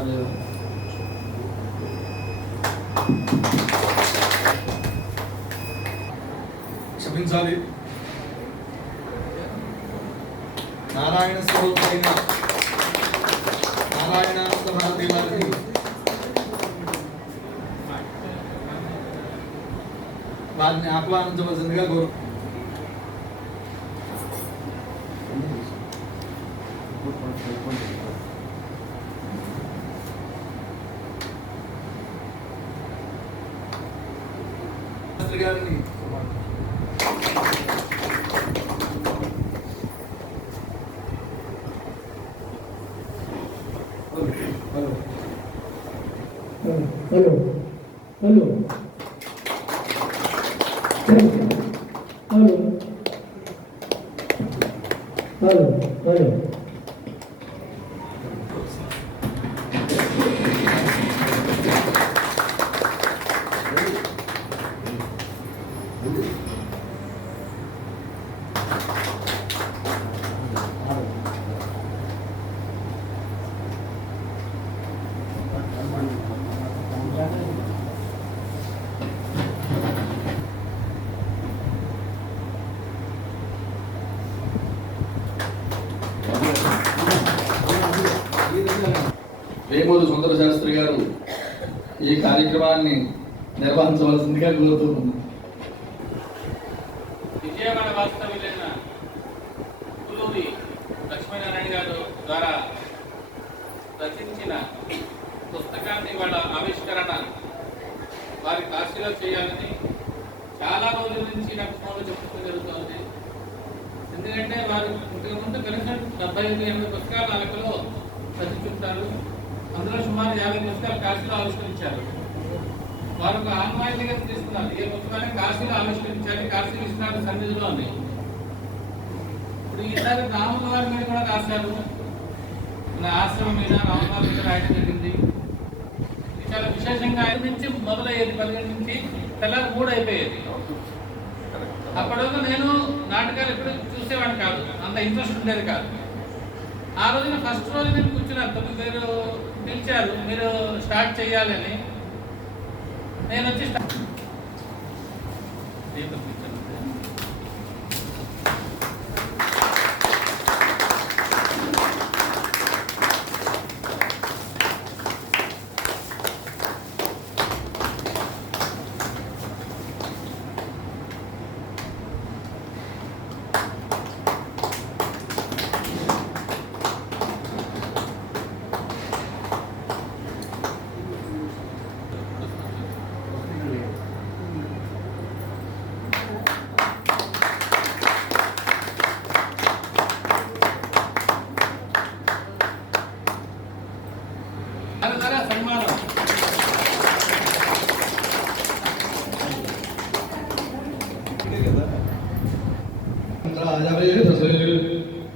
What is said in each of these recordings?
మహాదేవ క్షమించాలి నారాయణ స్వరూపమైన నారాయణానంద భారతి వారిని వారిని ఆహ్వానించవలసిందిగా కోరు శాస్త్రి గారిని వేమూరు సుందర శాస్త్రి గారు ఈ కార్యక్రమాన్ని నిర్వహించవలసిందిగా కోరుతున్నాను. విజయవాడ వాస్తవ్యులైన పులూరి లక్ష్మీనారాయణ గారు ద్వారా రచించిన పుస్తకాన్ని వాళ్ళ ఆవిష్కరణ వారి కాశీలో చేయాలని చాలా రోజుల నుంచి నాకు ఫోన్లు చెప్పుతూ జరుగుతుంది. ఎందుకంటే వారు ఇంతకుముందు కనీసం డెబ్బై ఐదు ఎనభై పుస్తకాలు నా లెక్కలో రచించుంటారు అందులో సుమారు యాభై పుస్తకాలు కాశీలో ఆవిష్కరించారు. వారు ఒక ఆన్వాయితీగా తీసుకున్నారు. ఏ పుస్తకాన్ని కాశీలో ఆవిష్కరించాలి? కాశీ విశ్వనాథ సన్నిధిలో అని. ఇప్పుడు ఈసారి రాముల వారి మీద కూడా రాశారు. మన ఆశ్రమం మీద రాముల మీద రాయడం జరిగింది. ఇది చాలా విశేషంగా ఐదు నుంచి మొదలయ్యేది పదిహేను నుంచి తెల్లారి మూడు అయిపోయేది. అప్పటివరకు నేను నాటకాలు ఎప్పుడు చూసేవాడిని కాదు. అంత ఇంట్రెస్ట్ ఉండేది కాదు. ఆ రోజున ఫస్ట్ రోజు నేను కూర్చున్నాను తొమ్మిది మీరు పిలిచారు మీరు స్టార్ట్ చేయాలని. నేను వచ్చి స్టార్ట్ దీంతో కూర్చోండి. దాని ద్వారా సన్మానం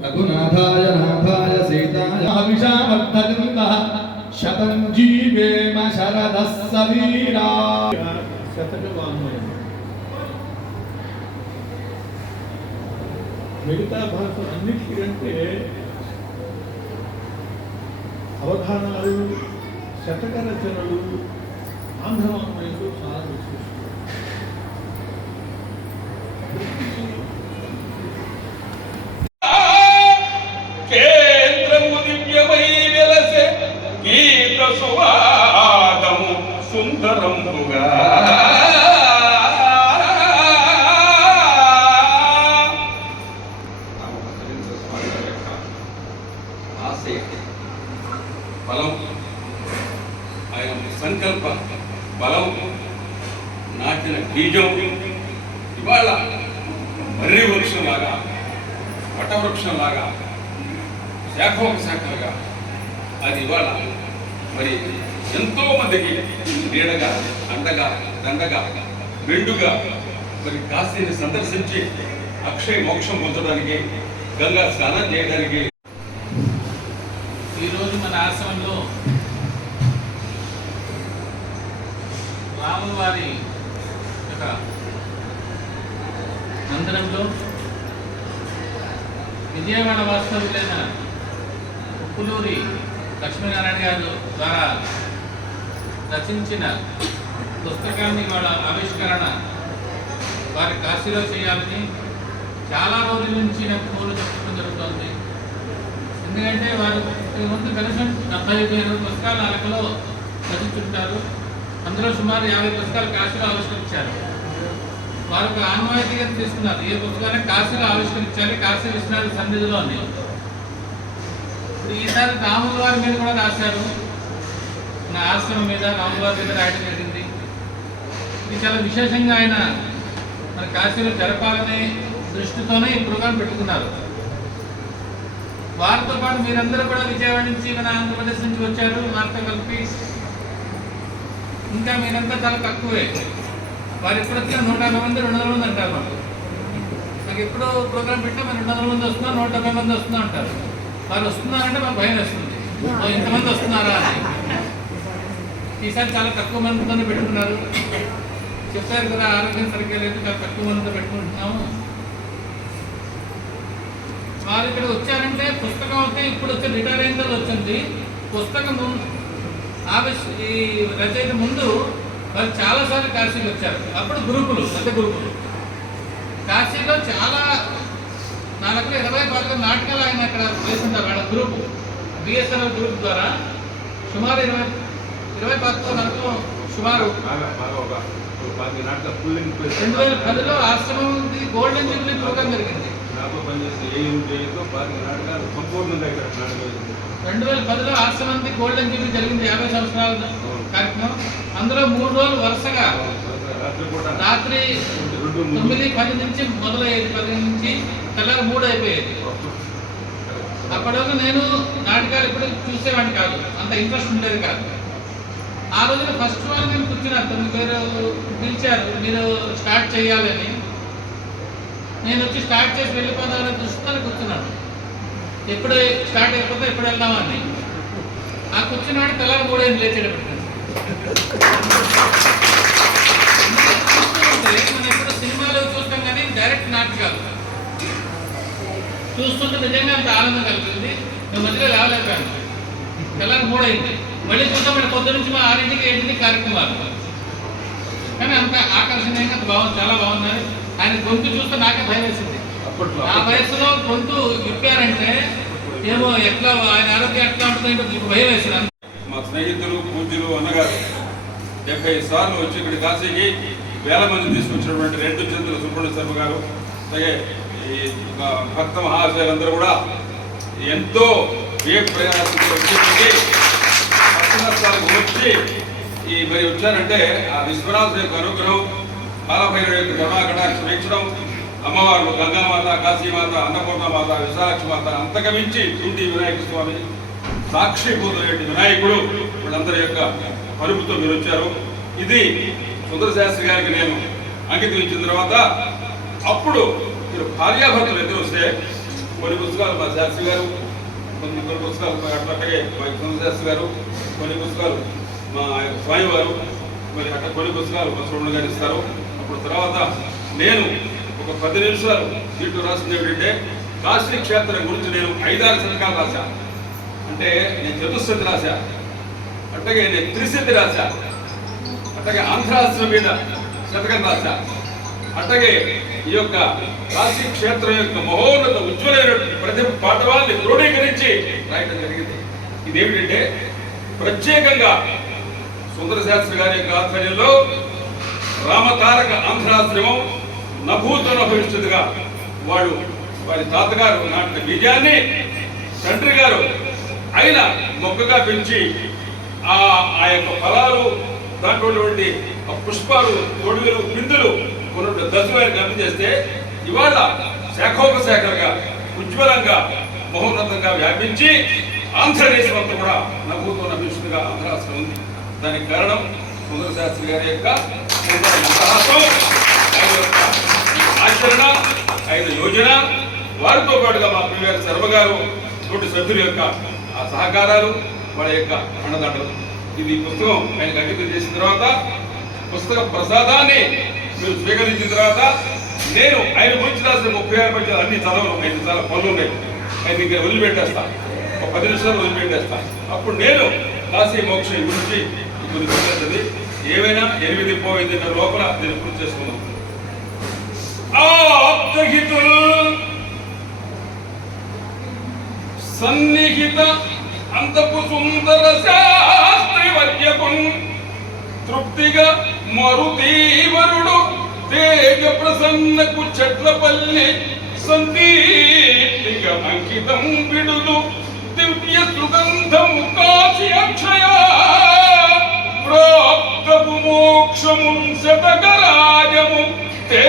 రఘునాథాయ నాథాయ సీతాయ శతం జీవేమ శరద సవీరా శతక వాంగ్మయం మిగతా భాష అన్నిటికంటే అవధానాలు శతక రచనలు ఆంధ్ర వాంగ్మయంలో చాలా విశేషం బీజం ఇవాళ మర్రి వృక్షంలాగా వటవృక్షంలాగా శాఖోపశాఖలుగా అది ఇవాళ మరి ఎంతో మందికి నీడగా అండగా దండగా మెండుగా మరి కాశీని సందర్శించి అక్షయ మోక్షం పొందడానికి గంగా స్నానం చేయడానికి ఈరోజు మన ఆశ్రమంలో రామువారి యొక్క మందిరంలో విజయవాడ వాస్తవులైన ఉప్పులూరి లక్ష్మీనారాయణ గారు ద్వారా రచించిన పుస్తకాన్ని వాళ్ళ ఆవిష్కరణ వారి కాశీలో చేయాలని చాలా రోజుల నుంచి నాకు ఫోన్లు చెప్పడం జరుగుతుంది. ఎందుకంటే వారు ముందు కనీసం డెబ్బై ఐదు పుస్తకాల అరకలో రచించుంటారు అందులో సుమారు యాభై పుస్తకాలు కాశీలో ఆవిష్కరించారు. వారు ఒక ఆన్వాయితీగా తీసుకున్నారు. ఏ పుస్తకాన్ని కాశీలో ఆవిష్కరించాలి. కాశీ విశ్వనాథ సన్నిధిలో అని. ఇప్పుడు ఈసారి రాముల వారి మీద కూడా రాశారు. నా ఆశ్రమం మీద రాముల వారి మీద రాయడం జరిగింది. ఇది చాలా విశేషంగా ఆయన మన కాశీలో జరపాలనే దృష్టితోనే ఈ ప్రోగ్రాం పెట్టుకున్నారు. వారితో పాటు మీరందరూ కూడా విజయవాడ నుంచి మన ఆంధ్రప్రదేశ్ నుంచి వచ్చారు. వారితో కలిపి ఇంకా మీరంతా చాలా తక్కువే. వారు ఎప్పుడొచ్చినా నూట యాభై మంది రెండు వందల మంది అంటారు మాకు. నాకు ఎప్పుడు ప్రోగ్రామ్ పెట్టినా మరి రెండు వందల మంది వస్తున్నా నూట డెబ్బై మంది వస్తున్నా అంటారు. వారు వస్తున్నారంటే మాకు భయం వస్తుంది. ఎంతమంది ఇంతమంది వస్తున్నారా అని. ఈసారి చాలా తక్కువ మందితోనే పెట్టుకున్నారు. చెప్పారు కదా ఆరోగ్యం సరిగ్గా లేదు చాలా తక్కువ మందితో పెట్టుకుంటున్నాము. వారు ఇక్కడ వచ్చారంటే పుస్తకం అయితే ఇప్పుడు వచ్చి రిటైర్ అయిన తర్వాత వచ్చింది. పుస్తకం ఆవిష్ ఈ రచయిత ముందు వారు చాలాసార్లు కాశీకి వచ్చారు. అప్పుడు గ్రూపులు పెద్ద గ్రూపులు కాశీలో చాలా నా దగ్గర ఇరవై పదకొండు నాటకాలు ఆయన అక్కడ వేస్తుంటారు వాళ్ళ గ్రూప్. బిఎస్ఎన్ఎల్ గ్రూప్ ద్వారా సుమారు ఇరవై ఇరవై పదకొండు వరకు సుమారు రెండు వేల పదిలో ఆశ్రమం గోల్డెన్ జూబ్లీ ప్రోగ్రాం జరిగింది. పనిచేసిన ఏ నాటకాలు సంపూర్ణంగా ఇక్కడ నాటకం వేసింది రెండు వేల పదిలో ఆశ్రమంతి గోల్డెన్ జూబ్లీ జరిగింది యాభై సంవత్సరాల కార్యక్రమం. అందులో మూడు రోజులు వరుసగా రాత్రి తొమ్మిది పది నుంచి మొదలయ్యేది. పది నుంచి తెల్లారి మూడు అయిపోయేది. అప్పటివరకు నేను నాటకాలు ఇప్పుడు చూసేవాడిని కాదు. అంత ఇంట్రెస్ట్ ఉండేది కాదు. ఆ రోజున ఫస్ట్ వాళ్ళు నేను కూర్చున్నాను. తొమ్మిది పేరు పిలిచారు మీరు స్టార్ట్ చేయాలని నేను వచ్చి స్టార్ట్ చేసి వెళ్ళిపోదామని దృష్టితో కూర్చున్నాను. ఎప్పుడు స్టార్ట్ అయిపోతే ఎప్పుడు వెళ్దామని. ఆ కూర్చున్నాడు తెల్లారి మూడేళ్ళు లేచేటప్పుడు మనం ఎప్పుడు సినిమాలో చూస్తాం కానీ డైరెక్ట్ నాటకాలు చూస్తుంటే నిజంగా అంత ఆనందం కలుగుతుంది. నేను మధ్యలో లేవలేకపోయాను తెల్లారి మూడైంది మళ్ళీ చూద్దాం మళ్ళీ పొద్దు నుంచి మా ఆరింటికి ఏంటి కార్యక్రమాలు. కానీ అంత ఆకర్షణీయంగా బాగుంది చాలా బాగుందని ఆయన గొంతు చూస్తే నాకే భయం వేసింది. ఆ వయసులో గొంతు విప్పారంటే ఏమో ఎట్లా ఆయన ఆరోగ్యం ఎట్లా ఉంటుందో మీకు భయం వేసింది మా స్నేహితులు పూజ్యులు అన్నగారు డెబ్బై సార్లు వచ్చి ఇక్కడ కాశీకి వేల మంది తీసుకొచ్చినటువంటి రెండు చంద్ర సుబ్రహ్మణ్య శర్మ గారు అలాగే ఈ భక్త మహాశయులందరూ కూడా ఎంతో ఏ ప్రయాసంతో వచ్చి ఈ మరి వచ్చారంటే ఆ విశ్వనాథ యొక్క అనుగ్రహం బాలభైరుడు యొక్క కరుణాకటాక్ష వీక్షణం అమ్మవారు గంగామాత కాశీమాత అన్నపూర్ణమాత విశాక్షి మాత అంతకమించి తుండి వినాయక స్వామి సాక్షిభూతమైన వినాయకుడు వీళ్ళందరి యొక్క పరుపుతో మీరు వచ్చారు. ఇది సుందర శాస్త్రి గారికి నేను అంకితం ఇచ్చిన తర్వాత అప్పుడు మీరు భార్యాభర్తలు ఎదురు వస్తే కొన్ని పుస్తకాలు మా శాస్త్రి గారు కొన్ని కొన్ని పుస్తకాలు మా అట్లాగే మా సుందర శాస్త్రి గారు కొన్ని పుస్తకాలు మా యొక్క స్వామివారు మరి అట్లా కొన్ని పుస్తకాలు మా శ్రవణ గారు ఇస్తారు. అప్పుడు తర్వాత నేను ఒక పది నిమిషాలు దీంట్లో రాసింది ఏమిటంటే కాశీ క్షేత్రం గురించి నేను ఐదారు శతకాలు రాశా. అంటే నేను చతుస్థితి రాశా. అట్లాగే నేను త్రిశతి రాశా. అట్లాగే ఆంధ్రాశ్రమం మీద శతకం రాశా. అట్లాగే ఈ యొక్క కాశీ క్షేత్రం యొక్క మహోన్నత ఉజ్వలైనటువంటి ప్రతి పాఠవాన్ని క్రోడీకరించి రాయడం జరిగింది. ఇదేమిటంటే ప్రత్యేకంగా సుందర శాస్త్రి గారి యొక్క ఆధ్వర్యంలో రామతారక ఆంధ్రాశ్రమం నభూతన భవిష్యత్తుగా వాడు వారి తాతగారు నాటిన బీజాన్ని తండ్రి గారు ఆయన మొక్కగా పెంచి ఆ ఆ యొక్క ఫలాలు దాంట్లో పుష్పాలు తొడుగులు బిందులు కొన్ని దశవారికి అందజేస్తే ఇవాళ శాఖోపశాఖలుగా ఉజ్వలంగా మహోన్నతంగా వ్యాపించి ఆంధ్రదేశం అంతా కూడా నవ్వుతున్న విష్ణుగా ఆంధ్రాశ్రం ఉంది. దానికి కారణం సుందర శాస్త్రి గారి యొక్క ఆచరణ ఆయన యోజన వారితో పాటుగా మా పిల్లగారు శర్మ గారు తోటి సభ్యుల యొక్క ఆ సహకారాలు వాళ్ళ యొక్క అండదండలు ఇది పుస్తకం ఆయన అంకితం చేసిన తర్వాత పుస్తక ప్రసాదాన్ని మీరు స్వీకరించిన తర్వాత నేను ఆయన గురించి రాసిన ముప్పై ఆరు పద్యాలు అన్ని చదవను ఐదు చాలా పనులు ఉన్నాయి. ఆయన దగ్గర వదిలిపెట్టేస్తాను ఒక పది నిమిషాలు వదిలిపెట్టేస్తాను అప్పుడు నేను కాశీ మోక్షం గురించి కొన్ని ఏమైనా ఏవైనా ఎనిమిది పోయింది లోపల దీన్ని పూర్తి చేసుకున్నాను ఆప్తహితులు సన్నిహిత అంతపు సుందర శాస్త్రి వద్యకం తృప్తిగా మరుతీవరుడు తేజ ప్రసన్నకు చెట్లపల్లి సందీప్తిగా అంకితం విడుదు దివ్య సుగంధము కాచి అక్షయ ప్రాప్తపు మోక్షము శతకరాజము తే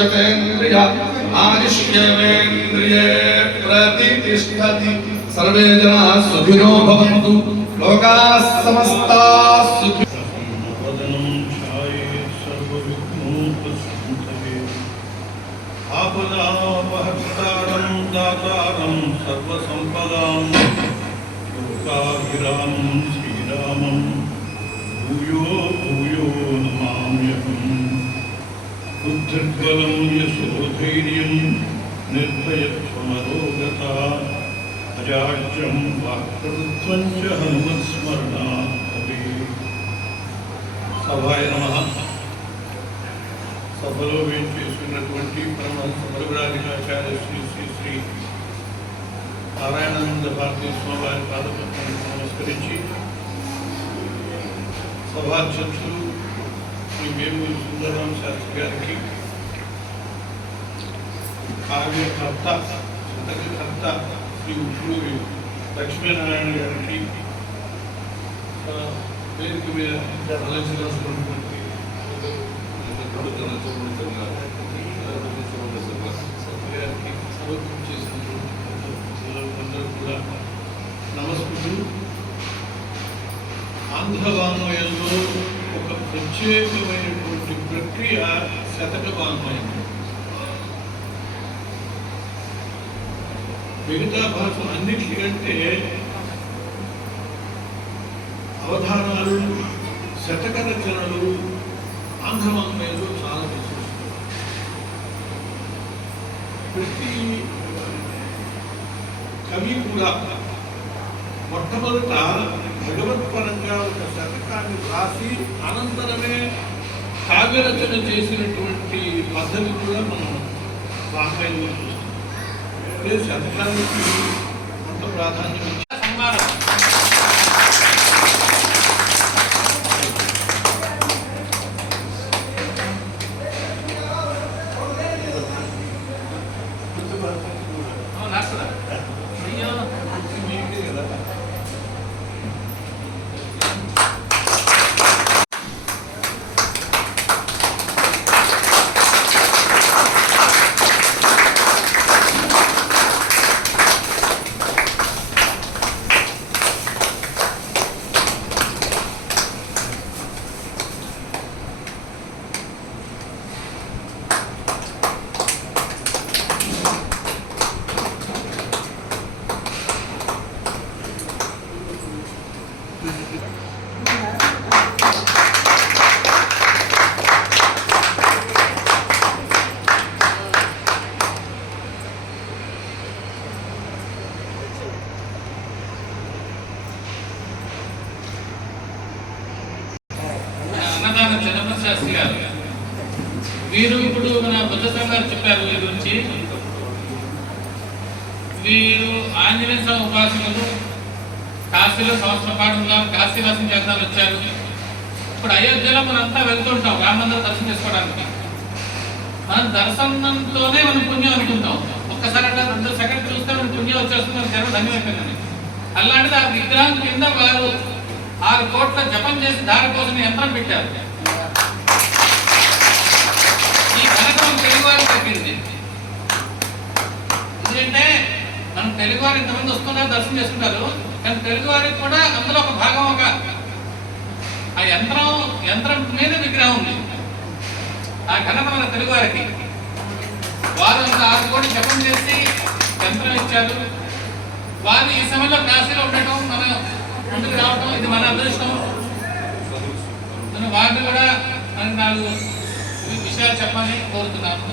प्रतिष्ठतेन्द्रिय आदिश्यवेन्द्रिये प्रतिष्ठति। सर्वे जनाः सुखिनो भवन्तु। लोकाः समस्ताः सुखि आपदामपहर्तारं दातारं सर्वसम्पदां। लोकाभिरामं श्रीरामं। भूयो भूयो नमाम्यहम्। శ్రీరామం భూయో భూయో నమామ్యహం బుద్ధిర్బలం యశోధైర్యం నిర్భయత్వమరోగత అజాడ్యం వాక్ప్రభుత్వం చ హనుమత్స్మరణాత్ భవేత్ సభాయ నమ సభలో వేయించేసుకున్నటువంటి పరమహంస మరుగుడాధికాచార్య శ్రీ శ్రీ శ్రీ నారాయణానంద భారతీయ స్వామి వారి పాదపత్రానికి నమస్కరించి సభాధ్యక్షులు శ్రీ వేమూరి సుందరరామ శాస్త్రి గారికి కావ్యకర్త శతకర్త శ్రీ ఉట్లూరి లక్ష్మీనారాయణ గారికి ఆ, వేదిక మీద ఆలోచించాల్సినటువంటి గారికి సమర్పణ చేసినటువంటి కూడా నమస్కృతులు. ఆంధ్ర వాంగ్మయంలో ఒక ప్రక్రియ శతక వాంగ్మయం మిగతా భాషలు అన్నిటికంటే అవధానాలు శతక రచనలు ఆంధ్రవాంగ్మయంలో చాలా విశేషం ప్రతి కవి కూడా మొట్టమొదట భగవత్పరంగా ఒక శతకాన్ని రాసి అనంతరమే కావ్యరచన చేసినటువంటి పద్ధతి కూడా మనం వాంగ్మయంలో చూస్తాం అదే శతకానికి అంత ప్రాధాన్యం సన్మానం అవును, నాకు కూడా. అయ్యో మీకే కదా అన్నదాన చంద్రప్రసాద్ శాస్త్రి గారు వీరు ఇప్పుడు మన బుద్ధ సంఘాలు చెప్పారు వీరి గురించి. వీరు ఆంజనేయ ఉపాసనలు కాశీలో సంవత్సరం పాటు కాశీవాసం చేద్దామని వచ్చారు. ఇప్పుడు అయోధ్యలో మనం అంతా వెళ్తుంటాం రామందరం దర్శనం చేసుకోవడానికి. మనం దర్శనంతోనే మనం పుణ్యం అనుకుంటాం. ఒక్కసారి అంటే రెండు సెకండ్ చూస్తే మనం పుణ్యం వచ్చేస్తుంది మన జన్మ ధన్యమైపోయిందని. అలాంటిది ఆ విగ్రహం కింద వారు ఆరు కోట్ల జపం చేసి దాని కోసం యంత్రం పెట్టారు. ఈ కనకం తెలుగువారికి తెలుగు వారికి ఎందుకంటే మనం తెలుగు వారు ఇంతమంది వస్తున్నారు దర్శనం చేసుకుంటారు కానీ తెలుగు వారికి కూడా అందులో ఒక భాగం ఒక యంత్రం యంత్రం మీద విగ్రహం ఉంది. ఆ ఘనత మన తెలుగు వారికి వారు అంత ఆరు కోటి జపం చేసి యంత్రం ఇచ్చారు. వారు ఈ సమయంలో కాశీలో ఉండటం మన ముందుకు రావటం ఇది మన అదృష్టం. వారిని కూడా మనకి నాలుగు విషయాలు చెప్పాలని కోరుతున్నాను